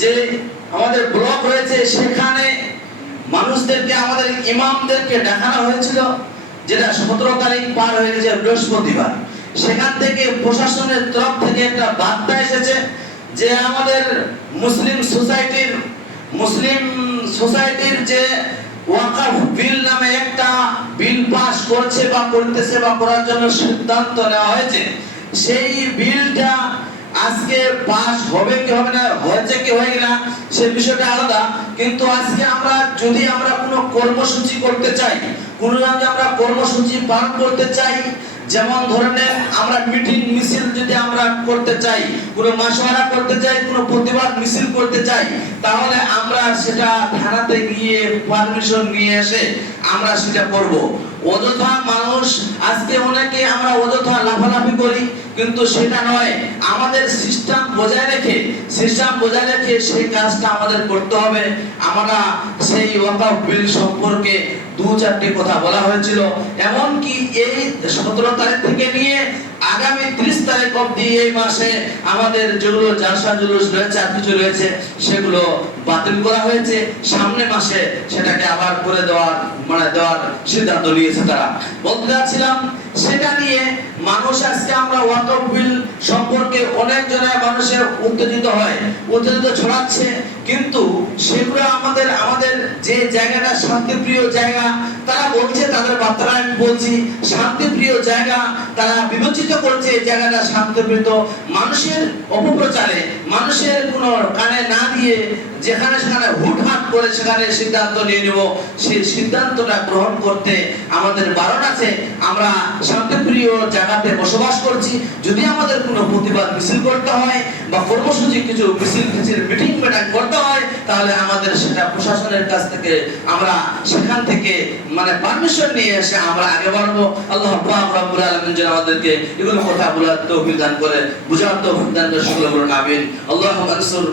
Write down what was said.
যে আমাদের ব্লক রয়েছে সেখানে মানুষদেরকে, আমাদের ইমামদেরকে দেখানো হয়েছিল, যেটা 17 তারিখ পার হয়ে গেছে বৃহস্পতিবার। সেখান থেকে প্রশাসনের তরফ থেকে একটা বার্তা এসেছে যে আমাদের মুসলিম সোসাইটির যে ওয়াকফ বিল নামে একটা বিল পাস করছে বা করতেছে বা করার জন্য সিদ্ধান্ত নেওয়া হয়েছে, সেই বিলটা আজকে পাস হবে কি হবে না, হয়েছে কি হয়ে না, সে বিষয়টা আলাদা। কিন্তু আজকে যদি আমরা কোনো কর্মসূচি করতে চাই, কোনো আমরা কর্মসূচি পালন করতে চাই, যেমন ধরেন আমরা মিটিং মিছিল যদি আমরা করতে চাই, কোনো মাসওয়ারা করতে চাই, কোনো প্রতিবাদ মিছিল করতে চাই, তাহলে আমরা সেটা থানাতে গিয়ে পারমিশন নিয়ে এসে আমরা সেটা করব। অযথা মানুষ আজকে অনেকে আমরা অযথা লাফালাফি করি, কিন্তু সেটা নয়। আমাদের সিস্টেম বজায় রেখে সেই কাজটা আমাদের করতে হবে। আমরা সেই ওয়াকফ বিল সম্পর্কে 2-4টি কথা বলা হয়েছিল। এমনকি এই 17 তারিখ থেকে নিয়ে আগামী 30 তারিখ অবধি এই মাসে আমাদের যেগুলো জালসা জুলুস রয়েছে আর কিছু রয়েছে সেগুলো বাতিল করা হয়েছে। সামনে মাসে সেটাকে আবার করে দেওয়ার সিদ্ধান্ত নিয়েছে তারা। বলতে যাচ্ছিলাম সেটা নিয়ে মানুষ আজকে আমরা ওয়াকফ বিল সম্পর্কে অনেক মানুষের উত্তেজিত ছড়াচ্ছে, কিন্তু সেগুলো আমাদের যে জায়গাটা শান্তিপ্রিয় জায়গা, তারা বলছে, তাদের বার্তাটা আমি বলছি, শান্তিপ্রিয় জায়গা তারা বিবেচিত করছে এই জায়গাটা শান্তিপ্রিয়। মানুষের অপপ্রচারে, মানুষের কোনো কানে না দিয়ে যেখানে সেখানে হুটহাট করে সেখানে সিদ্ধান্ত নিয়ে নেব, সেই সিদ্ধান্তটা গ্রহণ করতে আমাদের বারণ আছে। আমরা শান্তিপ্রিয় জায়গাতে বসবাস করছি। যদি আমাদের কোনো প্রতিবাদ মিছিল করতে হয় বা কর্মসূচি কিছু মিটিং করতে হয়, তাহলে আমাদের সেটা প্রশাসনের কাছ থেকে আমরা সেখান থেকে পারমিশন নিয়ে এসে আমরা আগে বাড়বো। আল্লাহ পাক রব্বুল আলামিন যেন আমাদেরকে এগুলো কথা বলার তৌফিক দান করে, বুঝার তৌফিক দান করে, সকলে বলুন আমিন। আল্লাহুম্মা আনসুর